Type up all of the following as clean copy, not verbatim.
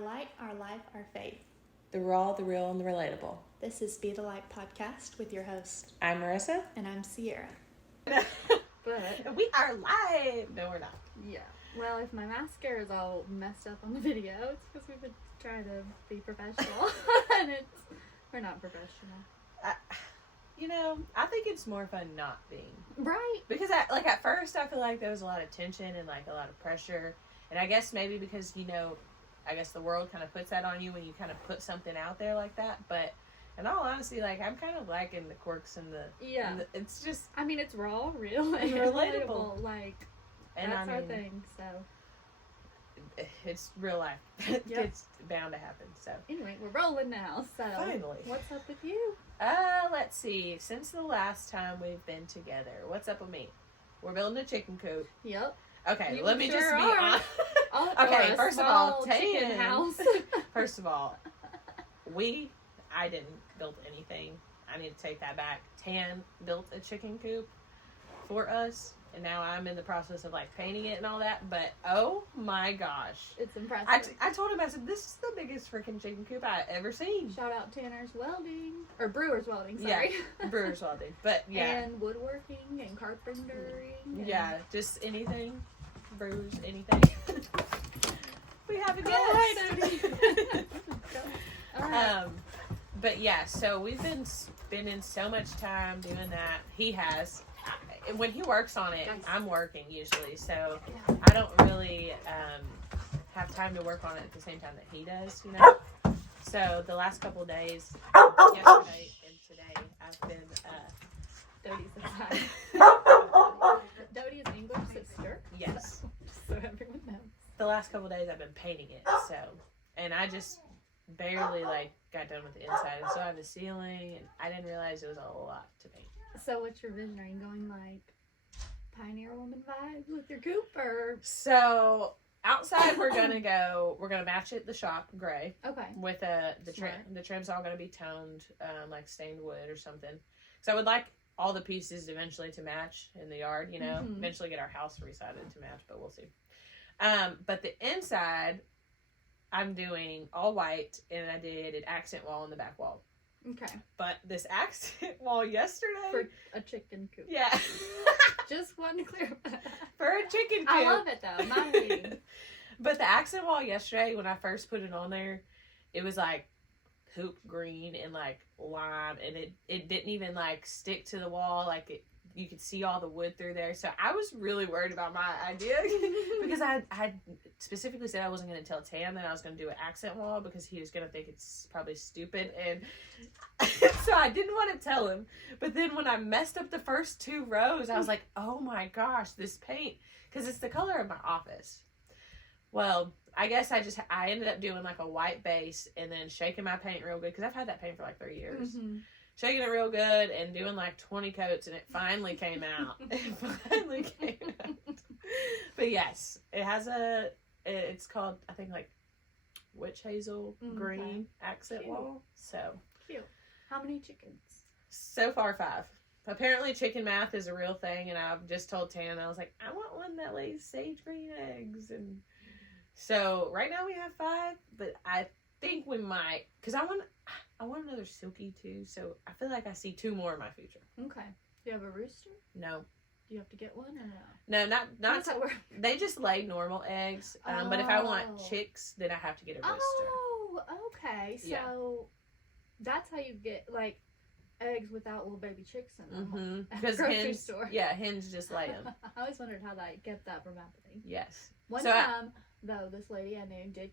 Our light, our life, our faith. The raw, the real, and the relatable. This is Be the Light podcast with your host. I'm Marissa. And I'm Sierra. But we are live. No, we're not. yeah. Well, if my mascara is all messed up on the video, it's because we've been trying to be professional, and we're not professional. I think it's more fun not being. Right. Because at first I feel like there was a lot of tension and a lot of pressure, and I guess maybe because I guess the world kind of puts that on you when you kind of put something out there like that. But in all honesty, I'm kind of liking the quirks and it's just. I mean, it's raw, real, and relatable. And that's our thing. So it's real life. Yep. It's bound to happen. So anyway, we're rolling now. So finally, what's up with you? Let's see. Since the last time we've been together, what's up with me? We're building a chicken coop. Yep. Okay, let me just be honest. Okay, first of all, chicken house. First of all, I didn't build anything. I need to take that back. Tan built a chicken coop for us, and now I'm in the process of painting it and all that. But oh my gosh, it's impressive. I told him, I said, this is the biggest freaking chicken coop I've ever seen. Shout out Tanner's Welding or Brewer's Welding. Sorry, yeah, Brewer's Welding. But yeah, and woodworking and carpentering. And... yeah, just anything, brewers, anything. We have a guest. All right. But yeah, so we've been spending so much time doing that. He has. When he works on it, I'm working usually, so I don't really have time to work on it at the same time that he does, So the last couple of days, yesterday and today, I've been... Dodie's aside. Dodie is English sister. Yes. So everyone knows. The last couple of days I've been painting it, and I just barely got done with the inside, and so I have a ceiling, and I didn't realize it was a lot to paint. So what's your vision? Are you going Pioneer Woman vibes with your coop, or? So outside we're gonna match it the shop gray. Okay. With the trim. The trim's all gonna be toned, stained wood or something. So I would like all the pieces eventually to match in the yard, Mm-hmm. Eventually get our house resided to match, but we'll see. But the inside, I'm doing all white, and I did an accent wall in the back wall. Okay. But this accent wall yesterday... For a chicken coop. Yeah. Just wanted to clarify. For a chicken coop. I love it, though. Not me. But the accent wall yesterday, when I first put it on there, it was hoop green and lime, and it didn't even stick to the wall. You could see all the wood through there. So I was really worried about my idea because I specifically said I wasn't going to tell Tam that I was going to do an accent wall because he was going to think it's probably stupid. And so I didn't want to tell him. But then when I messed up the first 2 rows, I was like, oh my gosh, this paint, because it's the color of my office. Well, I guess I ended up doing a white base and then shaking my paint real good because I've had that paint for 3 years. Mm-hmm. Shaking it real good and doing 20 coats, and it finally came out. But yes, it has it's called, I think, witch hazel green accent wall. So cute. How many chickens? So far 5. Apparently chicken math is a real thing, and I've just told Tan, I was like, I want one that lays sage green eggs. And so right now we have 5, but I think we might, because I want another silky too, so I feel like I see 2 more in my future. Okay. Do you have a rooster? No. Do you have to get one or no? No, not. How does that work? They just lay normal eggs, but if I want chicks, then I have to get a rooster. Oh, okay. So Yeah. That's how you get eggs without little baby chicks in them. Mm-hmm. Because hens, store. Yeah, hens just lay them. I always wondered how that kept that from happening. Yes. One time, though, this lady I knew did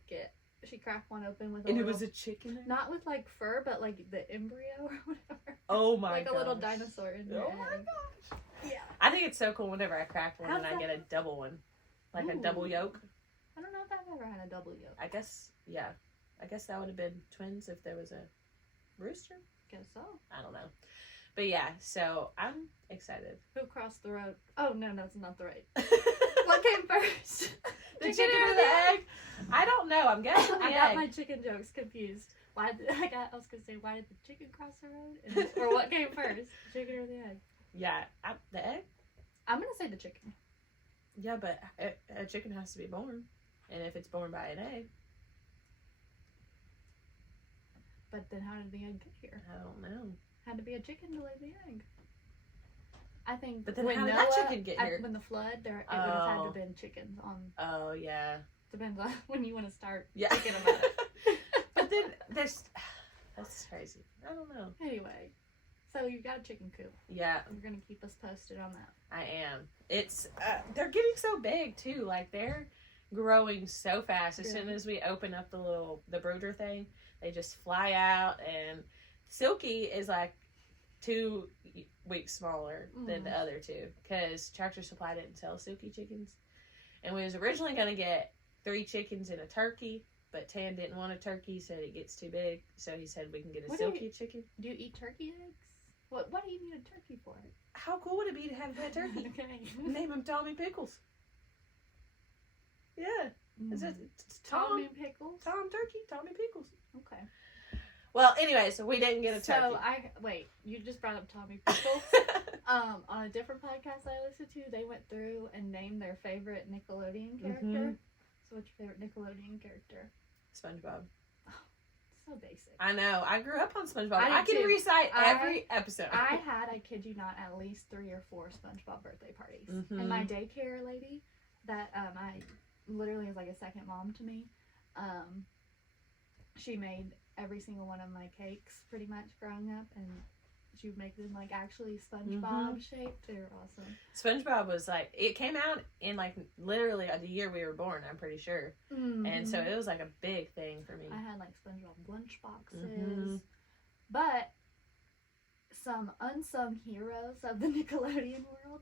she cracked one open with it was a chicken? Not with fur, but the embryo or whatever. Oh my gosh. A little dinosaur in there. Oh my gosh. Yeah. I think it's so cool whenever I crack one and I get a double one. A double yolk. I don't know if I've ever had a double yolk. I guess, yeah. I guess that would have been twins if there was a rooster. Guess so. I don't know. But yeah, so I'm excited. Who crossed the road? Oh, no, that's not the right. What came first? The chicken or the egg? I don't know. I'm guessing the egg. I got my chicken jokes confused. I was going to say, why did the chicken cross the road? Or what came first? The chicken or the egg? Yeah, the egg? I'm going to say the chicken. Yeah, but a chicken has to be born. And if it's born by an egg, But then how did the egg get here? I don't know. Had to be a chicken to lay the egg. I think. But then when how did Noah, that chicken get here? When the flood, it would have had to have been chickens on. Oh, yeah. Depends on when you want to start Yeah. thinking about it. But then that's crazy. I don't know. Anyway, so you got a chicken coop. Yeah. You're gonna keep us posted on that. I am. It's they're getting so big too. Like they're growing so fast. As soon as we open up the brooder thing, they just fly out. And Silky is like 2 weeks smaller than the other two because Tractor Supply didn't sell Silky chickens, and we was originally gonna get 3 chickens and a turkey, but Tan didn't want a turkey, said it gets too big, so he said we can get a Silky chicken. Do you eat turkey eggs? What do you need a turkey for? How cool would it be to have a turkey? Okay. Name him Tommy Pickles. Yeah. Is it Tommy Pickles? Tom Turkey, Tommy Pickles. Okay. Well, anyway, so we didn't get a turkey. So you just brought up Tommy Pickles. On a different podcast I listened to, they went through and named their favorite Nickelodeon character. Mm-hmm. So what's your favorite Nickelodeon character? SpongeBob. Oh, so basic. I know. I grew up on SpongeBob. I I can too. recite every episode. I had, I kid you not, at least 3 or 4 SpongeBob birthday parties. Mm-hmm. And my daycare lady, that I literally is like a second mom to me, she made every single one of my cakes pretty much growing up, and she would make them like actually SpongeBob shaped. They were awesome. SpongeBob was like, it came out in like literally the year we were born, I'm pretty sure. Mm-hmm. And so it was like a big thing for me. I had like SpongeBob lunch boxes. But some unsung heroes of the Nickelodeon world,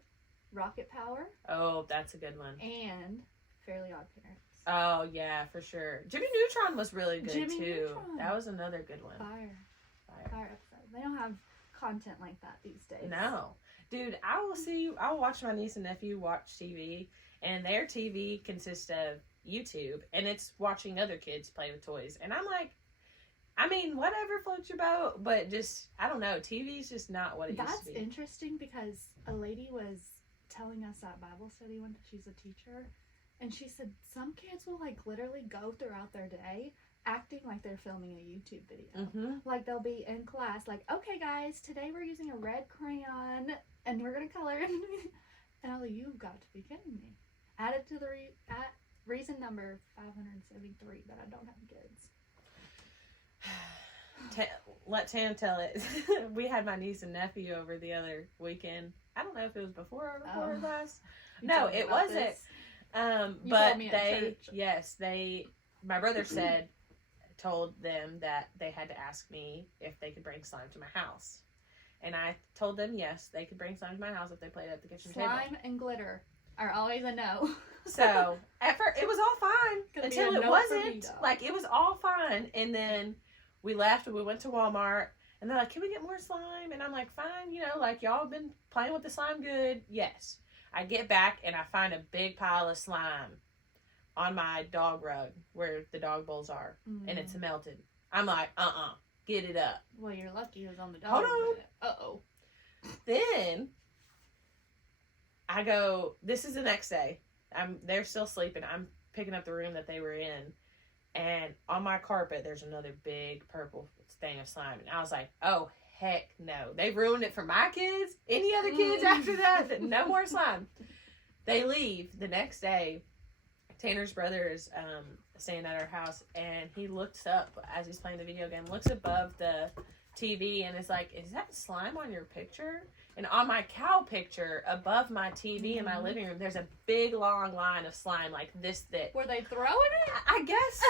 Rocket Power. Oh, that's a good one. And Fairly Odd Parents. Oh, yeah, for sure. Jimmy Neutron was really good, too. Neutron. That was another good one. Fire episode. They don't have content like that these days. No. Dude, I'll watch my niece and nephew watch TV, and their TV consists of YouTube, and it's watching other kids play with toys. And I'm like, I mean, whatever floats your boat, but just, I don't know, TV's just not what it used to be. That's interesting because a lady was telling us at Bible study when she's a teacher, and she said some kids will like literally go throughout their day acting like they're filming a YouTube video. Like they'll be in class like, okay guys, today we're using a red crayon and we're gonna color in. And I was like, you've got to be kidding me. Add it to the reason number 573 that I don't have kids. Let Tan tell it. We had my niece and nephew over the other weekend. I don't know if it was before or before last. No, it wasn't. But my brother told them that they had to ask me if they could bring slime to my house. And I told them yes, they could bring slime to my house if they played at the kitchen table. Slime and glitter are always a no. So, at first, it was all fine until it wasn't. Like, it was all fine. And then we left and we went to Walmart. And they're like, can we get more slime? And I'm like, fine, like, y'all have been playing with the slime good. Yes. I get back and I find a big pile of slime on my dog rug where the dog bowls are. And it's melted. I'm like, get it up. Well, you're lucky it was on the dog. Hold on. Uh-oh. Then I go, this is the next day. They're still sleeping. I'm picking up the room that they were in. And on my carpet, there's another big purple thing of slime. And I was like, oh, heck no. They ruined it for my kids. Any other kids after that? No more slime. They leave the next day. Tanner's brother is staying at our house, and he looks up as he's playing the video game, looks above the TV, and is like, is that slime on your picture? And on my cow picture, above my TV in my living room, there's a big, long line of slime, like this thick. Were they throwing it? I guess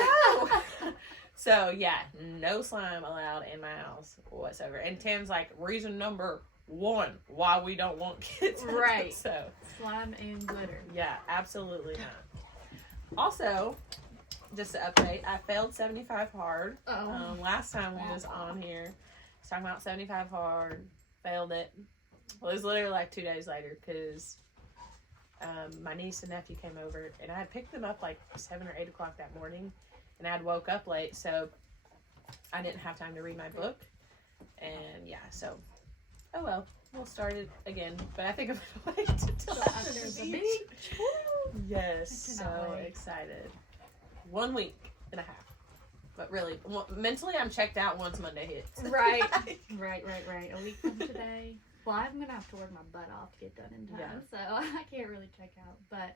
so. So, yeah, no slime allowed in my house whatsoever. And Tim's like, reason number 1 why we don't want kids. Right. So, slime and glitter. Yeah, absolutely not. Also, just to update, I failed 75 hard. Last time we was on here, I was talking about 75 hard, failed it. Well, it was literally like 2 days later because my niece and nephew came over, and I had picked them up like 7 or 8 o'clock that morning, and I had woke up late, so I didn't have time to read my book. And yeah, so, oh well, we'll start it again. But I think I'm going to wait until after the beach. Yes, so excited. 1 week and a half. But really, mentally, I'm checked out once Monday hits. Right. A week from today. Well, I'm going to have to work my butt off to get done in time, so I can't really check out. But,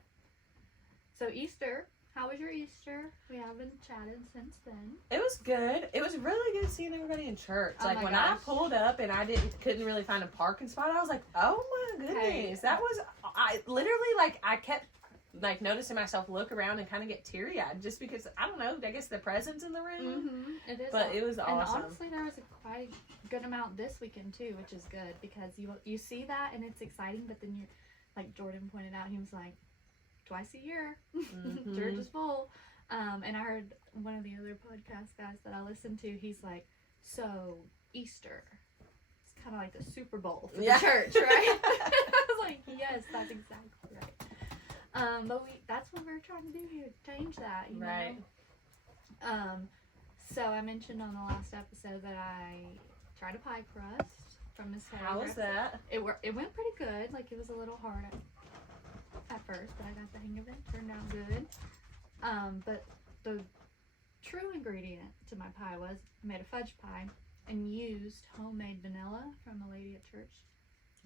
so Easter, how was your Easter? We haven't chatted since then. It was good. It was really good seeing everybody in church. Oh like, when I pulled up and I couldn't really find a parking spot, I was like, oh my goodness. Hey. That was, I literally, like, I kept, like, noticing myself look around and kind of get teary-eyed just because, I don't know, I guess the presence in the room. Mm-hmm. It is. But it was awesome. And honestly, there was a quite good amount this weekend, too, which is good because you see that and it's exciting, but then you're, like Jordan pointed out, he was like, twice a year, Mm-hmm. church is full. And I heard one of the other podcast guys that I listened to, he's like, so Easter, it's kind of like the Super Bowl for the church, right? I was like, yes, that's exactly right. But that's what we're trying to do here, change that, you right. know? So I mentioned on the last episode that I tried a pie crust from Miss Terry. How was that? It went pretty good. Like, it was a little hard at first, but I got the hang of it. Turned out good. But the true ingredient to my pie was I made a fudge pie and used homemade vanilla from a lady at church.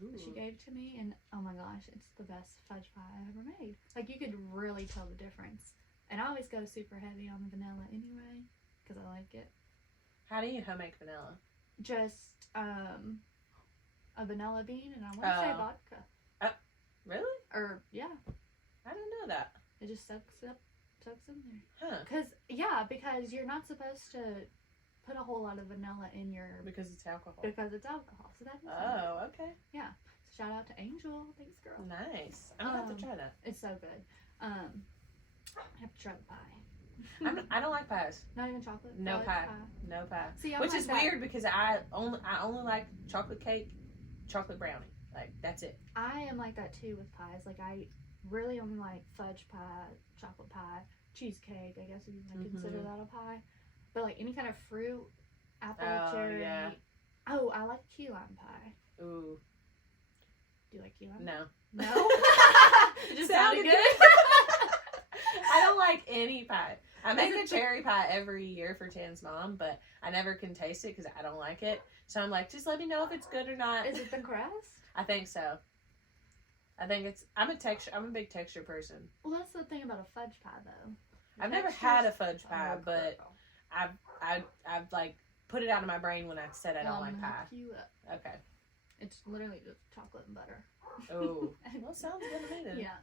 Ooh. She gave to me, and oh my gosh, it's the best fudge pie I've ever made. Like, you could really tell the difference. And I always go super heavy on the vanilla anyway, because I like it. How do you homemade vanilla? Just a vanilla bean, and I want to say vodka. Really? Or, yeah. I didn't know that. It just soaks in there. Huh. Because you're not supposed to put a whole lot of vanilla in your... Because it's alcohol. Because it's alcohol. So that's okay. Yeah. So shout out to Angel. Thanks, girl. Nice. I'm going to have to try that. It's so good. I have to try the pie. I don't like pies. Not even chocolate? No pie. No pie. See, which is weird because I only like chocolate cake, chocolate brownie. Like, that's it. I am like that too with pies. Like, I really only like fudge pie, chocolate pie, cheesecake, I guess if you want to consider that a pie. But like any kind of fruit, apple, cherry. Yeah. Oh, I like key lime pie. Ooh. Do you like key lime? No. No? It just sounded good. I don't like any pie. I make a cherry pie every year for Tan's mom, but I never can taste it because I don't like it. So I'm like, just let me know if it's good or not. Is it the crust? I think so. I think I'm a big texture person. Well, that's the thing about a fudge pie, though. I've never had a fudge pie, but I've like put it out of my brain when I said I don't like pie. You up. Okay. It's literally just chocolate and butter. Oh, well, sounds good to me then. Yeah.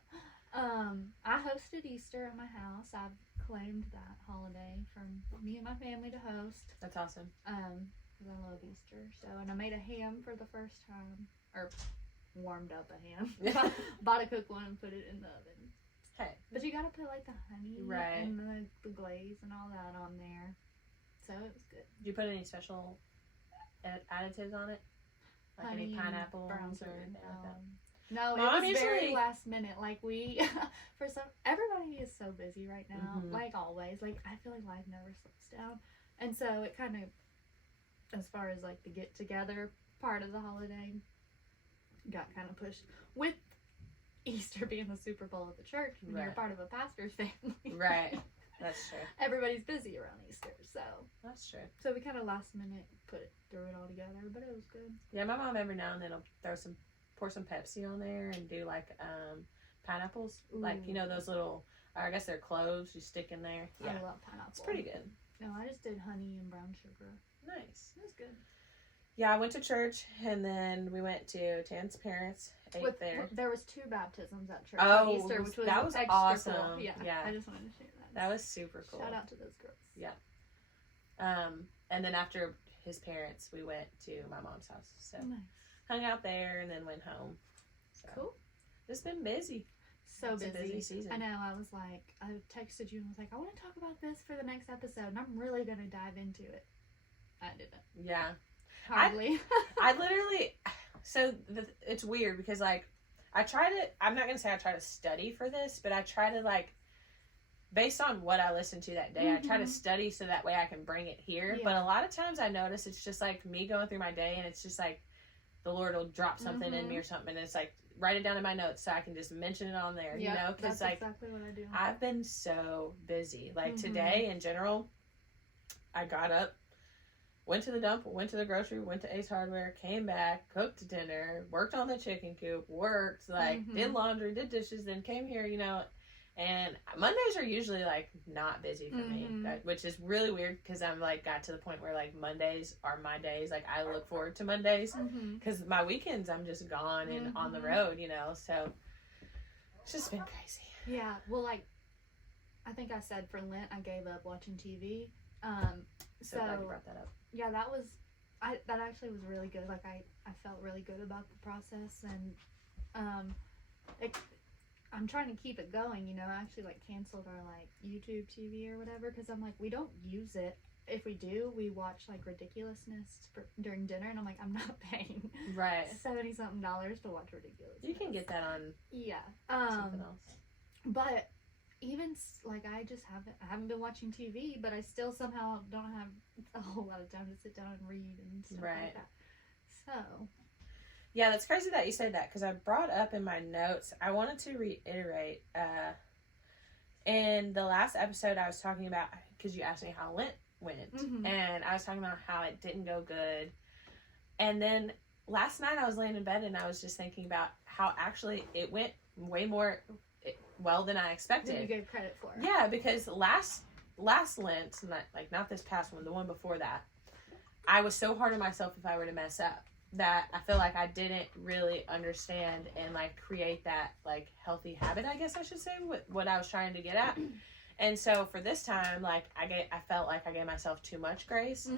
I hosted Easter at my house. I've claimed that holiday for me and my family to host. That's awesome. Because I love Easter. So, and I made a ham for the first time, or warmed up a ham. Bought a cooked one and put it in the oven. Hey. But you gotta put like the honey right. and the glaze and all that on there. So it was good. Did you put any special additives on it? Like honey, any pineapples brown or anything like that? No, Mom, it was very usually... last minute. Like everybody is so busy right now. Like always. Like I feel like life never slows down. And so it kind of, as far as like the get together part of the holiday, got kind of pushed with Easter being the Super Bowl of the church when you're part of a pastor's family. Right. That's true. Everybody's busy around Easter, so. That's true. So we kind of last minute threw it all together, but it was good. Yeah, my mom every now and then will pour some Pepsi on there and do like pineapples. Ooh. Like, you know, those little, I guess they're cloves you stick in there. Yeah. I love pineapple. It's pretty good. No, I just did honey and brown sugar. Nice. It was good. Yeah, I went to church and then we went to Tan's parents. Ate there. There was 2 baptisms at church on Easter, which was extra awesome. Cool. Yeah, I just wanted to share that. That was super cool. Shout out to those girls. Yeah. And then after his parents, we went to my mom's house. So hung out there and then went home. So, cool. It's been busy. So busy. It's a busy season. I know. I was like, I texted you and was like, I want to talk about this for the next episode, and I'm really going to dive into it. I didn't. Yeah. Hardly. I literally, so it's weird because like, I'm not going to say I try to study for this, but I try to like, based on what I listened to that day, I try to study so that way I can bring it here. Yeah. But a lot of times I notice it's just like me going through my day and it's just like the Lord will drop something in me or something. And it's like, write it down in my notes so I can just mention it on there, you know? Because like, exactly what I do. I've been so busy. Like today in general, I got up, went to the dump, went to the grocery, went to Ace Hardware, came back, cooked dinner, worked on the chicken coop, worked, like, did laundry, did dishes, then came here, you know. And Mondays are usually, like, not busy for me, which is really weird because I'm, like, got to the point where, like, Mondays are my days. Like, I look forward to Mondays because my weekends I'm just gone and on the road, you know. So it's just been crazy. Yeah. Well, like, I think I said for Lent I gave up watching TV. So glad you brought that up. Yeah, that actually was really good. Like, I felt really good about the process, and I'm trying to keep it going, you know. I actually, like, canceled our, like, YouTube TV or whatever because I'm like, we don't use it. If we do, we watch, like, ridiculousness during dinner, and I'm like, I'm not paying $70-something to watch ridiculousness. You can get that on something else. But even, like, I haven't been watching TV, but I still somehow don't have a whole lot of time to sit down and read and stuff like that. So... Yeah, that's crazy that you said that because I brought up in my notes, I wanted to reiterate, in the last episode I was talking about, because you asked me how Lent went, and I was talking about how it didn't go good, and then last night I was laying in bed and I was just thinking about how actually it went way more well than I expected. Than you gave credit for. Yeah, because last Lent, not this past one, the one before that, I was so hard on myself if I were to mess up. That I feel like I didn't really understand and, like, create that, like, healthy habit, I guess I should say, with what I was trying to get at. And so for this time, like, I felt like I gave myself too much grace.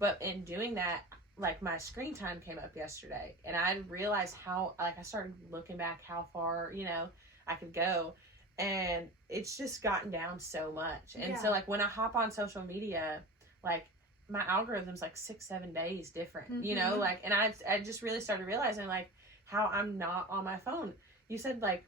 But in doing that, like, my screen time came up yesterday, and I realized how, like, I started looking back how far, you know, I could go, and it's just gotten down so much. And so, like, when I hop on social media, like, my algorithm's like 6-7 days different, you know, like, and I just really started realizing, like, how I'm not on my phone. You said, like,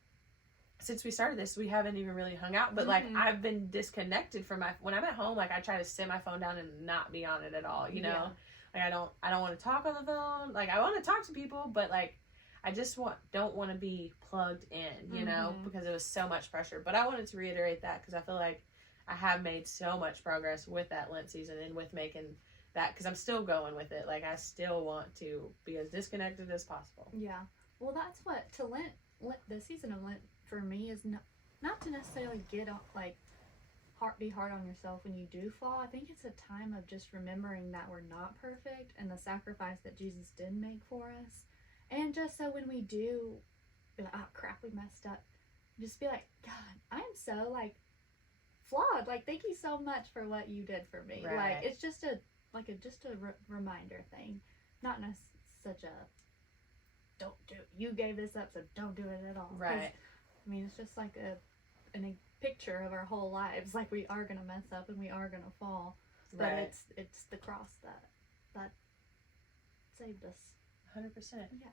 since we started this, we haven't even really hung out, but like, I've been disconnected from when I'm at home, like, I try to sit my phone down and not be on it at all, you know, like, I don't want to talk on the phone, like, I want to talk to people, but, like, I just don't want to be plugged in, you know, because it was so much pressure. But I wanted to reiterate that because I feel like I have made so much progress with that Lent season and with making that, because I'm still going with it. Like, I still want to be as disconnected as possible. Yeah. Well, that's what, to Lent, the season of Lent for me is not to necessarily get up, like, be hard on yourself when you do fall. I think it's a time of just remembering that we're not perfect and the sacrifice that Jesus did make for us. And just so when we do, be like, oh crap, we messed up, just be like, God, I'm so, like, flawed. Like, thank you so much for what you did for me. Right. Like, it's just a reminder thing, not such a don't do it. You gave this up, so don't do it at all. Right. I mean, it's just like a picture of our whole lives. Like, we are gonna mess up and we are gonna fall, but it's the cross that saved us. 100%. Yeah.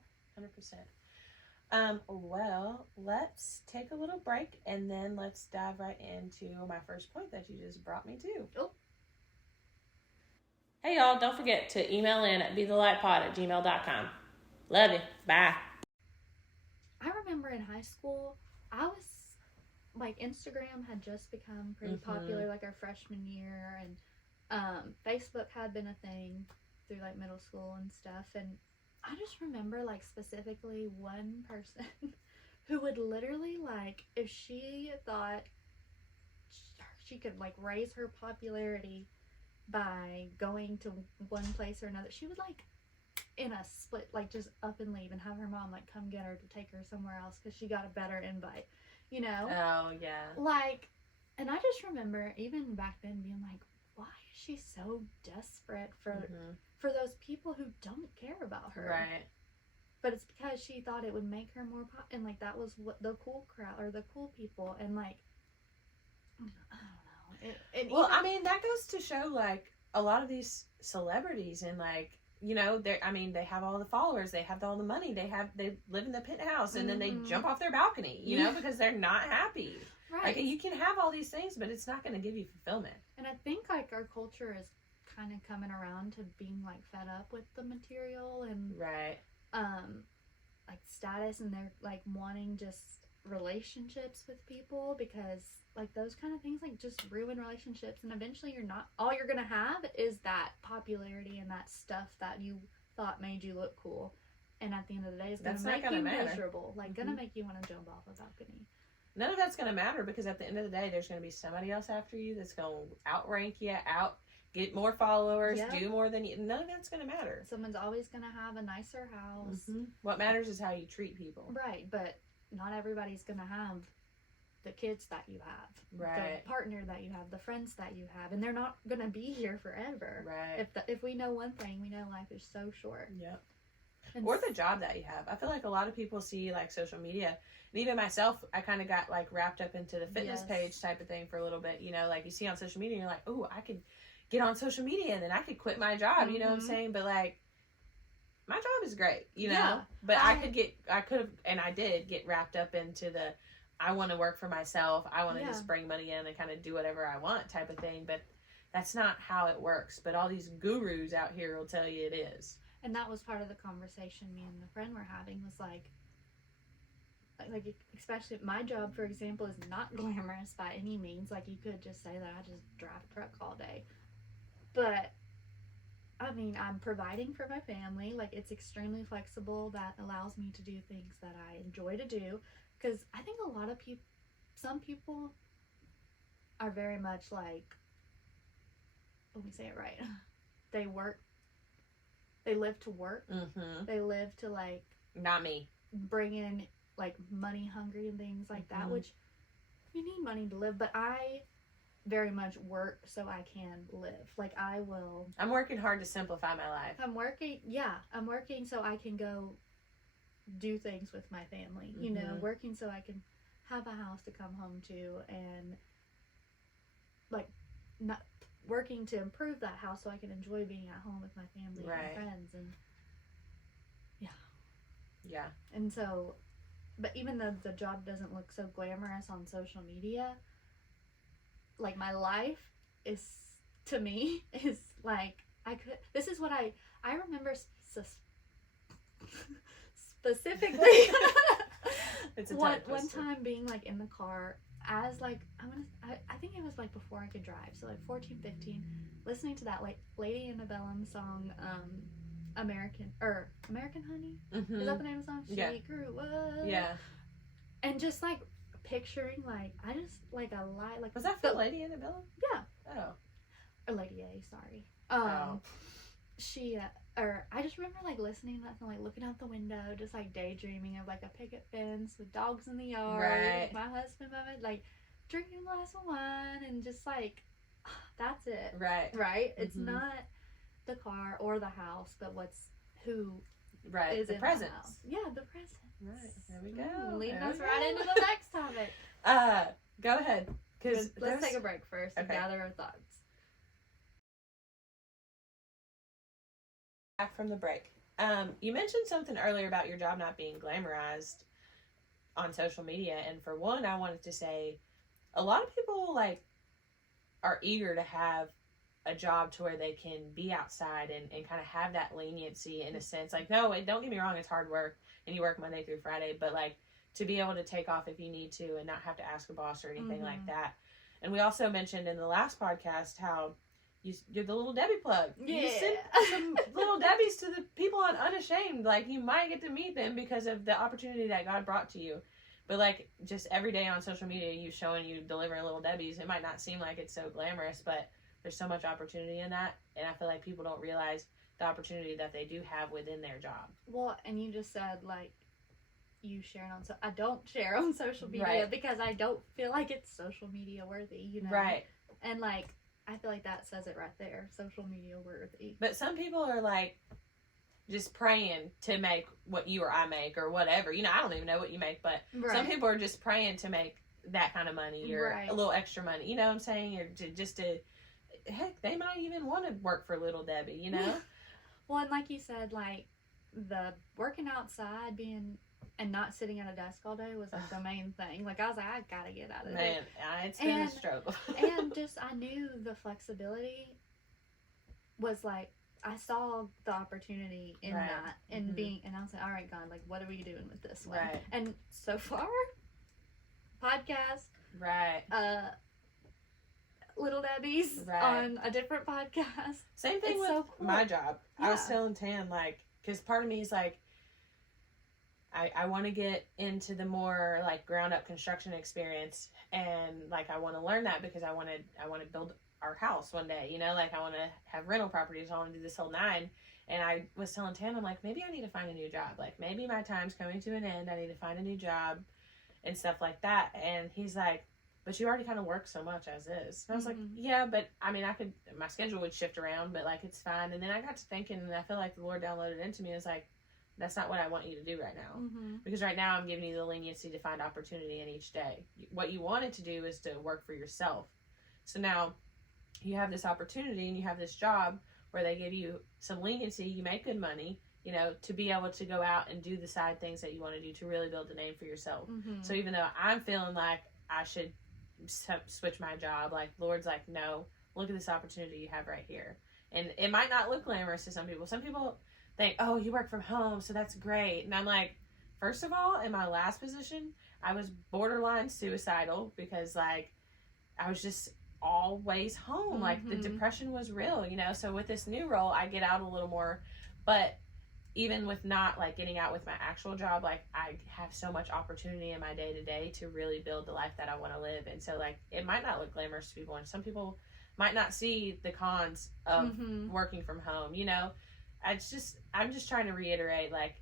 100%. Well, let's take a little break and then let's dive right into my first point that you just brought me to. Oh. Hey y'all, don't forget to email in at bethelightpod@gmail.com. Love you. Bye. I remember in high school, I was, like, Instagram had just become pretty popular, like, our freshman year, and Facebook had been a thing through, like, middle school and stuff, and I just remember, like, specifically one person who would literally, like, if she thought she could, like, raise her popularity by going to one place or another, she would, like, in a split, like, just up and leave and have her mom, like, come get her to take her somewhere else because she got a better invite, you know? Oh, yeah. Like, and I just remember even back then being like, why is she so desperate for those people who don't care about her? Right. But it's because she thought it would make her more and, like, that was what the cool crowd or the cool people, and, like, I don't know. I mean, that goes to show, like, a lot of these celebrities and, like, you know, they have all the followers, they have all the money, they live in the penthouse, and then they jump off their balcony, you know, because they're not happy. Right. Like, you can have all these things, but it's not going to give you fulfillment. And I think, like, our culture is kind of coming around to being, like, fed up with the material and right, like, status, and they're, like, wanting just relationships with people, because like those kind of things like just ruin relationships, and eventually all you're gonna have is that popularity and that stuff that you thought made you look cool, and at the end of the day it's gonna make you miserable, like gonna make you want to jump off a balcony. None of that's gonna matter, because at the end of the day there's gonna be somebody else after you that's gonna outrank you, get more followers, do more than you. None of that's gonna matter. Someone's always gonna have a nicer house. What matters is how you treat people. Right, but not everybody's gonna have the kids that you have, right? The partner that you have, the friends that you have, and they're not gonna be here forever. Right. If we know one thing, we know life is so short. Yep. Or the job that you have. I feel like a lot of people see like social media, and even myself, I kind of got like wrapped up into the fitness page type of thing for a little bit. You know, like you see on social media, and you're like, oh, I could get on social media and then I could quit my job. You know what I'm saying? But like, my job is great, you know, but I could have, and I did get wrapped up into I want to work for myself. I want to just bring money in and kind of do whatever I want type of thing. But that's not how it works. But all these gurus out here will tell you it is. And that was part of the conversation me and the friend were having, was like, especially my job, for example, is not glamorous by any means. Like, you could just say that I just drive a truck all day. But I mean, I'm providing for my family. Like, it's extremely flexible. That allows me to do things that I enjoy to do. Because I think a lot of people, some people are very much like, let me say it right. They live to work. They live to like, not me, bring in like money hungry and things like that, which you need money to live. But I very much work so I can live. Like, I'm working hard to simplify my life. I'm working so I can go do things with my family, you know, working so I can have a house to come home to, and like not working to improve that house so I can enjoy being at home with my family and friends, and and so, but even though the job doesn't look so glamorous on social media, like, my life is, to me, is like, this is what I remember specifically one time being like in the car as like, I think it was like before I could drive, so like 14, 15, listening to that like Lady Antebellum song, American Honey? Is that the name of the song? She grew up. Yeah. And just like picturing, like, I just like a lie, like, was that for Lady Antebellum? Yeah. Oh. Or Lady A, sorry. She I just remember like listening to that song, like looking out the window, just like daydreaming of like a picket fence with dogs in the yard, my husband, like drinking a glass of wine, and just like, that's it. Right. It's not the car or the house, but who is the in presence. the house. Yeah, the presence. Right. There we go. Leading us right into the next topic. Go ahead. Let's take a break first and gather our thoughts. Back from the break. You mentioned something earlier about your job not being glamorized on social media, and for one, I wanted to say a lot of people like are eager to have a job to where they can be outside and kind of have that leniency in a sense. Like, no, don't get me wrong, it's hard work and you work Monday through Friday, but like to be able to take off if you need to and not have to ask a boss or anything like that. And we also mentioned in the last podcast how you're the Little Debbie plug. Yeah. You send some Little Debbies to the people on Unashamed. Like, you might get to meet them because of the opportunity that God brought to you. But like, just every day on social media, you delivering Little Debbies. It might not seem like it's so glamorous, but there's so much opportunity in that. And I feel like people don't realize the opportunity that they do have within their job. Well, and you just said like, you share on I don't share on social media because I don't feel like it's social media worthy, you know. Right. And like, I feel like that says it right there, social media worthy. But some people are like just praying to make what you or I make or whatever. You know, I don't even know what you make, but some people are just praying to make that kind of money or a little extra money. You know what I'm saying? Or heck, they might even want to work for Little Debbie, you know? Well, and like you said, like the working outside, and not sitting at a desk all day was like the main thing. Like, I was like, I gotta get out of there. Man, it's been a struggle. And just, I knew the flexibility was like, I saw the opportunity in that, and and I was like, all right, God, like, what are we doing with this one? And so far, podcast. Right. Little Debbie's on a different podcast. Same thing it's with so cool. my job. Yeah. I was telling Tan, like, because part of me is like, I want to get into the more like ground up construction experience, and like I want to learn that because I want to build our house one day, you know, like I want to have rental properties. I want to do this whole nine. And I was telling Tan, I'm like, maybe I need to find a new job. Like maybe my time's coming to an end. I need to find a new job and stuff like that. And he's like, but you already kind of work so much as is. And I was like, yeah, but I mean, my schedule would shift around, but like, it's fine. And then I got to thinking, and I feel like the Lord downloaded into me. It's like, that's not what I want you to do right now. Because right now I'm giving you the leniency to find opportunity in each day. What you wanted to do is to work for yourself. So now you have this opportunity and you have this job where they give you some leniency, you make good money, you know, to be able to go out and do the side things that you want to do to really build a name for yourself. So even though I'm feeling like I should switch my job, like Lord's like, no, look at this opportunity you have right here. And it might not look glamorous to some people. Some people think, oh, you work from home, so that's great. And I'm like, first of all, in my last position, I was borderline suicidal because like I was just always home. Like the depression was real, you know. So with this new role, I get out a little more, but even with not like getting out with my actual job, like I have so much opportunity in my day to day to really build the life that I want to live. And so like it might not look glamorous to people, and some people might not see the cons of working from home, you know. I'm just trying to reiterate, like,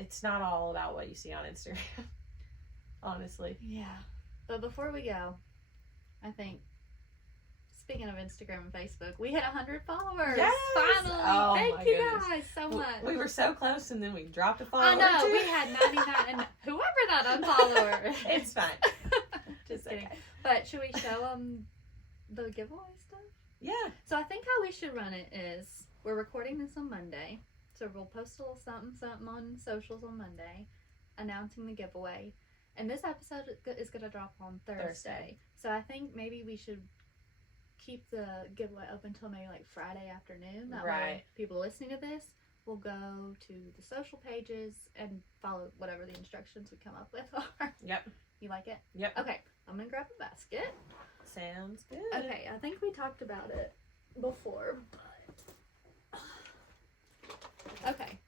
it's not all about what you see on Instagram. Honestly. Yeah. But before we go, I think, speaking of Instagram and Facebook, we hit 100 followers. Yes! Finally. Oh, Thank you guys so much. We were so close, and then we dropped a follower. I know. We had 99, and whoever that unfollower. It's fine. Just kidding. Okay. But should we show them the giveaway stuff? Yeah. So I think how we should run it is, we're recording this on Monday, so we'll post a little something on socials on Monday, announcing the giveaway. And this episode is going to drop on Thursday. So I think maybe we should keep the giveaway open until maybe like Friday afternoon. That way people listening to this will go to the social pages and follow whatever the instructions we come up with are. Yep. You like it? Yep. Okay, I'm going to grab a basket. Sounds good. Okay, I think we talked about it before, but... Okay.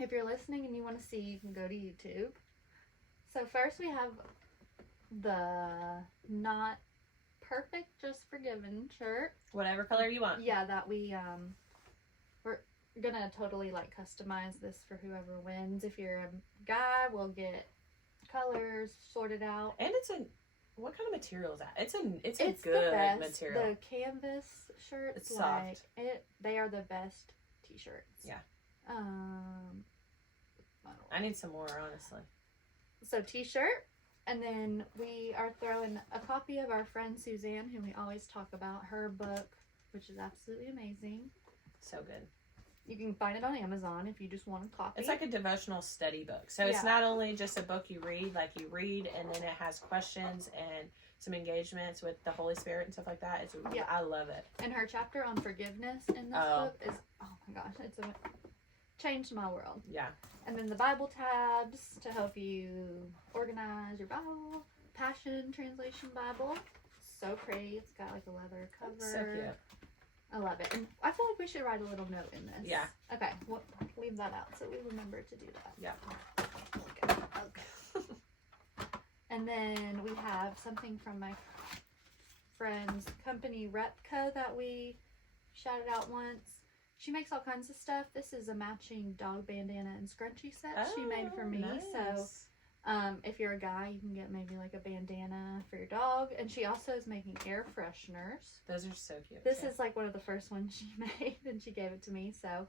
If you're listening and you want to see, you can go to YouTube. So first we have the Not Perfect, Just Forgiven shirt. Whatever color you want. Yeah, that we're gonna totally like customize this for whoever wins. If you're a guy, we'll get colors sorted out. And what kind of material is that? It's a good the best. material. The canvas shirts, It's soft. They are the best t-shirts. Yeah. I need some more, honestly. So t-shirt, and then we are throwing a copy of our friend Suzanne, whom we always talk about, her book, which is absolutely amazing. So good. You can find it on Amazon if you just want a copy. It's like a devotional study book. So it's not only just a book you read, like you read, and then it has questions and some engagements with the Holy Spirit and stuff like that. I love it. And her chapter on forgiveness in this book is, oh my gosh, changed my world. Yeah. And then the Bible tabs to help you organize your Bible. Passion Translation Bible. So pretty. It's got like a leather cover. That's so cute. I love it. And I feel like we should write a little note in this. Yeah. Okay. We'll leave that out so we remember to do that. Yeah. Okay. And then we have something from my friend's company, Repco, that we shouted out once. She makes all kinds of stuff. This is a matching dog bandana and scrunchie set she made for me. Nice. So if you're a guy, you can get maybe like a bandana for your dog. And she also is making air fresheners. Those are so cute. This is like one of the first ones she made, and she gave it to me. So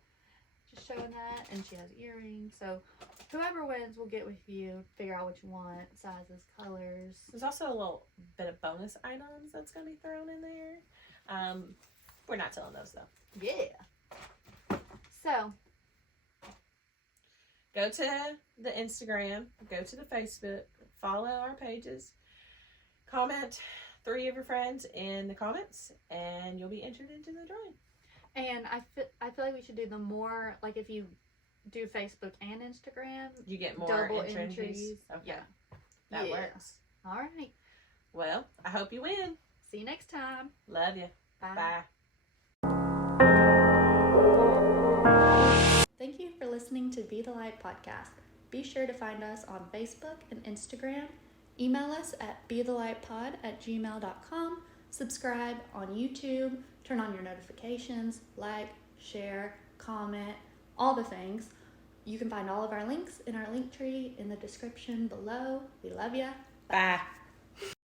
just showing that. And she has earrings. So whoever wins will get with you, figure out what you want, sizes, colors. There's also a little bit of bonus items that's going to be thrown in there. We're not telling those though. Yeah. So, go to the Instagram, go to the Facebook, follow our pages, comment 3 of your friends in the comments, and you'll be entered into the drawing. And I feel like we should do the more, like if you do Facebook and Instagram, you get more double entries. entries. Okay. Yeah. That Yeah. works. All right. Well, I hope you win. See you next time. Love you. Bye. Bye. Thank you for listening to Be the Light podcast. Be sure to find us on Facebook and Instagram. Email us at bethelightpod@gmail.com. Subscribe on YouTube. Turn on your notifications. Like, share, comment, all the things. You can find all of our links in our link tree in the description below. We love ya. Bye.